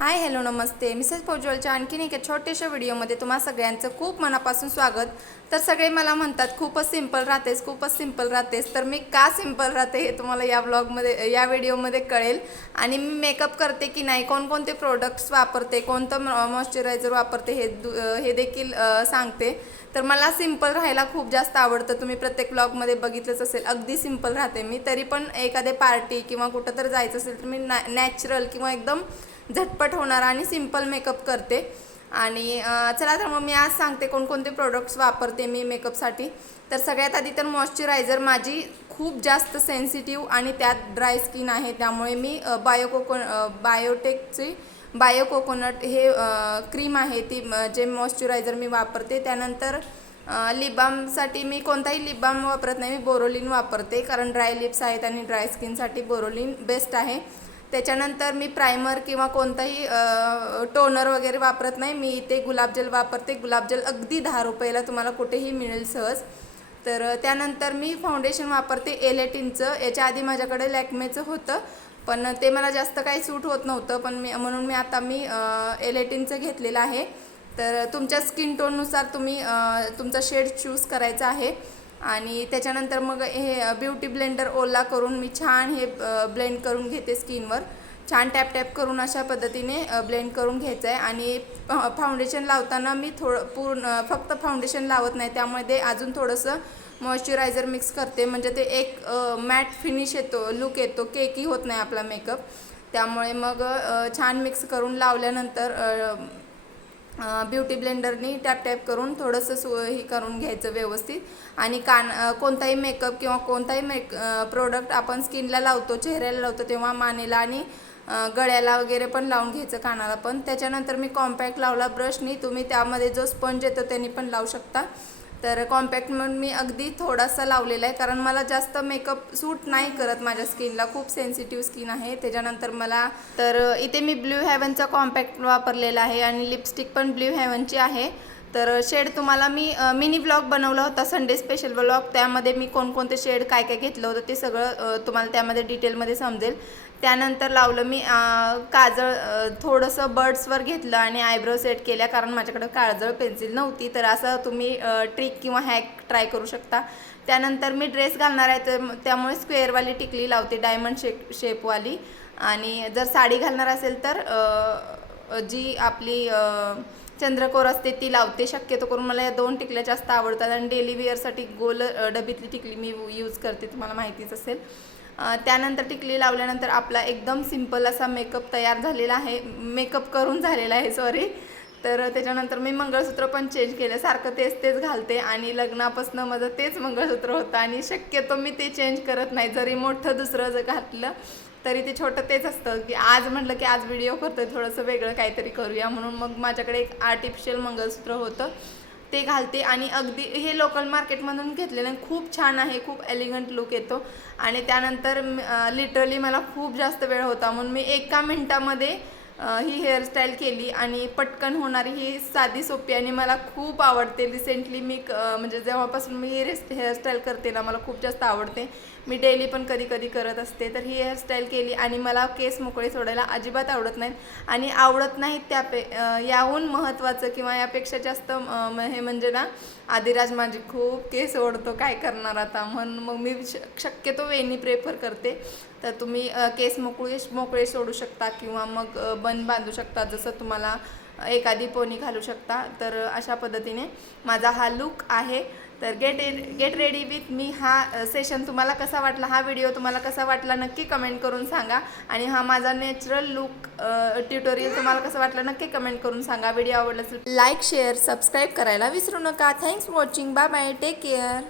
Hi hello नमस्ते Mrs पोजोलच्या आणखीन एका छोट्याशा व्हिडिओमध्ये तुम्हा सगळ्यांचं खूप मनापासून स्वागत। तर सगळे मला म्हणतात खूपच सिंपल राहतेस तर मी का सिंपल राहते हे तुम्हाला या व्लॉगमध्ये या व्हिडिओमध्ये कळेल। आणि मी मेकअप करते की नाही, कोणकोणते प्रोडक्ट्स वापरते, कोणतं मॉइश्चरायझर वापरते हे देखील सांगते। तर मला सिंपल राहायला खूप जास्त आवडतं। तुम्ही प्रत्येक व्लॉगमध्ये बघितलंच असेल, अगदी सिंपल राहते मी। तरी पण एखादे पार्टी किंवा कुठं तर जायचं असेल तर मी नॅचरल किंवा एकदम झटपट होणारा आणि सिंपल मेकअप करते। आणि चला तर मग मी आज सांगते कोणकोणते प्रोडक्ट्स वापरते मी मेकअपसाठी। तर सगळ्यात आधी तर मॉइश्चरायझर, माझी खूप जास्त सेन्सिटिव्ह आणि त्यात ड्राय स्किन आहे, त्यामुळे मी बायोटेकची बायो कोकोनट हे क्रीम आहे ती जे मॉइश्चरायझर मी वापरते। त्यानंतर लिप बामसाठी मी कोणताही लिप बाम वापरत नाही, मी बोरोलिन वापरते, कारण ड्राय लिप्स आहेत आणि ड्राय स्किनसाठी बोरोलिन बेस्ट आहे। त्याच्यानंतर मी प्रायमर किंवा कोणताही टोनर वगैरे वापरत नाही, मी इथे गुलाबजल वापरते। गुलाबजल अगदी 10 रुपयाला तुम्हाला कुठेही मिळेल सहज। तर त्यानंतर मी फाउंडेशन वापरते एलेटिनचं। याच्या आधी माझ्याकडे लॅक्मेचं होतं, पण ते मला जास्त काही सूट होत नव्हतं, पण म्हणून मी आता एलेटिनचं घेतलेलं आहे। तर तुमच्या स्किन टोननुसार तुम्ही तुमचा शेड चूज करायचा आहे। आणि त्याच्यानंतर मग हे ब्युटी ब्लेंडर ओला करून मी छान हे ब्लेंड करून घेते स्किनवर। छान टॅप टॅप करून अशा पद्धतीने ब्लेंड करून घ्यायचं आहे। आणि फाउंडेशन लावताना मी फक्त फाउंडेशन लावत नाही, त्यामध्ये अजून थोडंसं मॉइश्चरायझर मिक्स करते, म्हणजे ते एक मॅट फिनिश येतो, लुक येतो, केकी होत नाही आपला मेकअप। त्यामुळे मग छान मिक्स करून लावल्यानंतर ब्युटी ब्लेंडरनी टॅप टॅप करून थोडंसं हे करून घ्यायचं व्यवस्थित। आणि कोणताही मेकअप किंवा कोणताही प्रोडक्ट आपण स्किनला लावतो, चेहऱ्याला लावतो, तेव्हा मानेला आणि गळ्याला वगैरे पण लावून घ्यायचं, कानाला पण। त्याच्यानंतर मी कॉम्पॅक्ट लावला ब्रशनी, तुम्ही त्यामध्ये जो स्पंज येतो त्यांनी पण लावू शकता। तर कॉम्पॅक्ट म्हणून मी अगदी थोडासा लावलेला आहे, कारण मला जास्त मेकअप सूट नाही करत माझ्या स्किनला, खूप सेन्सिटिव्ह स्किन आहे। त्याच्यानंतर इथे मी ब्ल्यू हेवनचा कॉम्पॅक्ट वापरलेला आहे आणि लिपस्टिक पण ब्ल्यू हेवनची आहे। तर शेड तुम्हाला मी मिनी व्लॉग बनवला होता, संडे स्पेशल व्लॉग, त्यामध्ये मी कोणकोणते शेड काय काय घेतलं होतं ते सगळं तुम्हाला त्यामध्ये डिटेलमध्ये समजेल। त्यानंतर लावलं मी काजळ, थोडंसं बर्ड्सवर घेतलं आणि आयब्रो सेट केल्या, कारण माझ्याकडे काजळ पेन्सिल नव्हती। तर असं तुम्ही ट्रिक किंवा हॅक ट्राय करू शकता। त्यानंतर मी ड्रेस घालणार आहे, तर त्यामुळे स्क्वेअरवाली टिकली लावते, डायमंड शेपवाली। आणि जर साडी घालणार असेल तर जी आपली चंद्रकोर असते ती लावते। शक्यतो करून मला या 2 टिकल्या जास्त आवडतात, आणि डेली वेअरसाठी गोल डबीतली टिकली मी यूज करते, तुम्हाला माहितीच असेल। त्यानंतर टिकली लावल्यानंतर आपला एकदम सिंपल असा मेकअप तयार झालेला आहे, मेकअप करून झालेला आहे सॉरी। तर त्याच्यानंतर मी मंगळसूत्र पण चेंज केलं, सारखं तेच घालते, आणि लग्नापासून माझं तेच मंगळसूत्र होतं, आणि शक्यतो मी ते चेंज करत नाही। जरी मोठं दुसरं जर घातलं तरी ते छोटं तेच असतं, की आज म्हटलं की आज व्हिडिओ करतोय, थोडंसं वेगळं काहीतरी करूया, म्हणून मग माझ्याकडे एक आर्टिफिशियल मंगळसूत्र होतं ते घालते। आणि अगदी हे लोकल मार्केटमधून घेतलेलं, खूप छान आहे, खूप एलिगंट लुक येतो। आणि त्यानंतर लिटरली मला खूप जास्त वेळ होता, म्हणून मी 1 मिनिटामध्ये ही हेअरस्टाईल केली, आणि पटकन होणारी ही साधी सोपी, आणि मला खूप आवडते। रिसेंटली मी म्हणजे जेव्हापासून मी हेअरस्टाईल करते ना, मला खूप जास्त आवडते, मी डेली पण कधी कधी करत असते। तर ही हेअरस्टाईल केली, आणि मला केस मोकळे सोडायला अजिबात आवडत नाहीत, आणि आवडत नाहीत याहून महत्त्वाचं किंवा यापेक्षा जास्त हे म्हणजे ना, आदिराज माझी खूप केस ओढतो, काय करणार आता, म्हणून मग मी शक्यतो वेणी प्रेफर करते। तर तुम्ही केस मोकळे सोडू शकता, किंवा मग बन बांधू शकता, जसं तुम्हाला एखादी पोनी घालू शकता। तर अशा पद्धतीने माझा हा लुक आहे। तर गेट रेडी विथ मी हा सेशन तुम्हाला कसा वाटला, हा व्हिडिओ तुम्हाला कसा वाटला नक्की कमेंट करून सांगा। आणि हा माझा नॅचरल लुक ट्युटोरियल तुम्हाला कसं वाटलं नक्की कमेंट करून सांगा। व्हिडिओ आवडला असेल लाईक शेअर सबस्क्राईब करायला विसरू नका। Thanks for watching, bye bye, take care.